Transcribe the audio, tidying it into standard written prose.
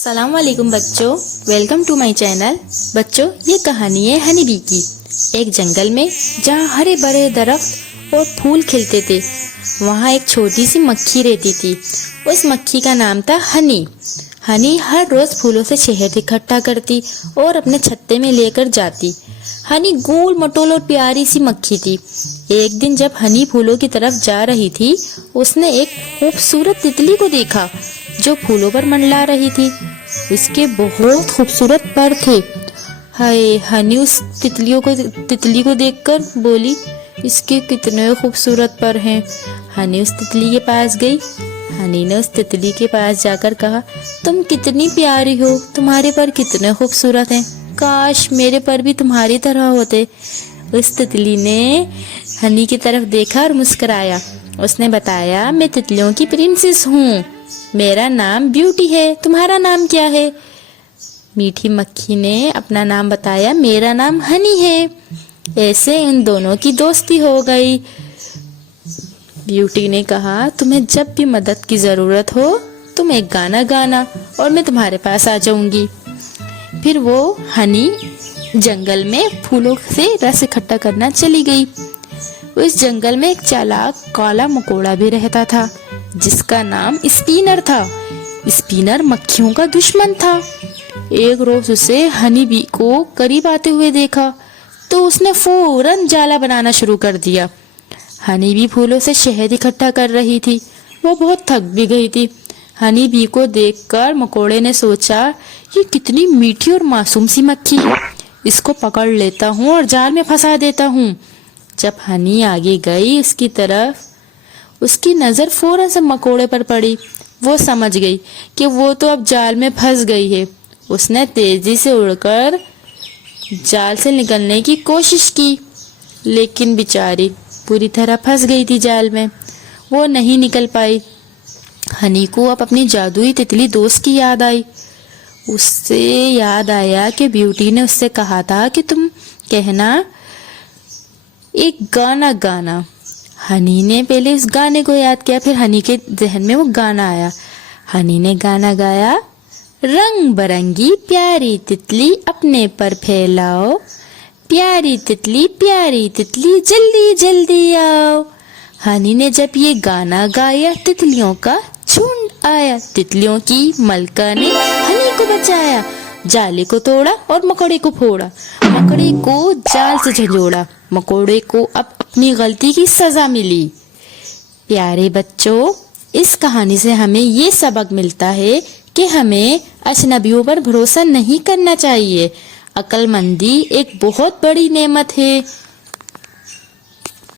السلام علیکم بچوں، ویلکم ٹو مائی چینل۔ بچوں، یہ کہانی ہے ہنی بی کی۔ ایک جنگل میں جہاں ہرے بھرے درخت اور پھول کھلتے تھے، وہاں ایک چھوٹی سی مکھی رہتی تھی۔ اس مکھی کا نام تھا ہنی۔ ہنی ہر روز پھولوں سے شہد اکٹھا کرتی اور اپنے چھتے میں لے کر جاتی۔ ہنی گول مٹول اور پیاری سی مکھی تھی۔ ایک دن جب ہنی پھولوں کی طرف جا رہی تھی، اس نے ایک خوبصورت تتلی کو دیکھا جو پھولوں پر منڈلا رہی تھی۔ اس کے بہت خوبصورت پر تھے۔ ہائے، ہنی اس تتلی کو دیکھ کر بولی، اس کے کتنے خوبصورت پر ہیں۔ ہنی اس تتلی کے پاس گئی۔ ہنی نے اس تتلی کے پاس جا کر کہا، تم کتنی پیاری ہو، تمہارے پر کتنے خوبصورت ہیں، کاش میرے پر بھی تمہاری طرح ہوتے۔ اس تتلی نے ہنی کی طرف دیکھا اور مسکرایا۔ اس نے بتایا، میں تتلیوں کی پرنسس ہوں، میرا نام بیوٹی ہے، تمہارا نام کیا ہے؟ میٹھی مکھی نے اپنا نام بتایا، میرا نام ہنی ہے۔ ایسے ان دونوں کی دوستی ہو گئی۔ بیوٹی نے کہا، تمہیں جب بھی مدد کی ضرورت ہو تم ایک گانا گانا اور میں تمہارے پاس آ جاؤں گی۔ پھر وہ ہنی جنگل میں پھولوں سے رس اکٹھا کرنا چلی گئی۔ اس جنگل میں ایک چالاک کالا مکوڑا بھی رہتا تھا جس کا نام اسپینر تھا۔ اسپینر مکھیوں کا دشمن تھا۔ ایک روز اسے ہنی بی کو قریب آتے ہوئے دیکھا تو اس نے فوراً جالا بنانا شروع کر دیا۔ ہنی بی پھولوں سے شہد اکٹھا کر رہی تھی، وہ بہت تھک بھی گئی تھی۔ ہنی بی کو دیکھ کر مکوڑے نے سوچا، یہ کتنی میٹھی اور معصوم سی مکھی ہے، اس کو پکڑ لیتا ہوں اور جال میں پھنسا دیتا ہوں۔ جب ہنی آگے گئی اس کی طرف، اس کی نظر فوراً سے مکوڑے پر پڑی۔ وہ سمجھ گئی کہ وہ تو اب جال میں پھنس گئی ہے۔ اس نے تیزی سے اڑ کر جال سے نکلنے کی کوشش کی، لیکن بیچاری پوری طرح پھنس گئی تھی جال میں، وہ نہیں نکل پائی۔ ہنی کو اب اپنی جادوئی تتلی دوست کی یاد آئی۔ اس سے یاد آیا کہ بیوٹی نے اس سے کہا تھا کہ تم کہنا ایک گانا گانا۔ ہنی نے پہلے اس گانے کو یاد کیا، پھر ہنی کے ذہن میں وہ گانا آیا۔ ہنی نے گانا گایا، رنگ برنگی پیاری تتلی اپنے پر پھیلاؤ، پیاری تتلی جلدی جلدی آؤ۔ ہنی نے جب یہ گانا گایا تتلیوں کا جھنڈ آیا۔ تتلیوں کی ملکہ نے ہنی کو بچایا، جالے کو توڑا اور مکوڑے کو پھوڑا، مکوڑے کو جال سے جھنجھوڑا۔ مکوڑے کو اب اپنی غلطی کی سزا ملی۔ پیارے بچوں، اس کہانی سے ہمیں یہ سبق ملتا ہے کہ ہمیں اجنبیوں پر بھروسہ نہیں کرنا چاہیے۔ عقل مندی ایک بہت بڑی نعمت ہے۔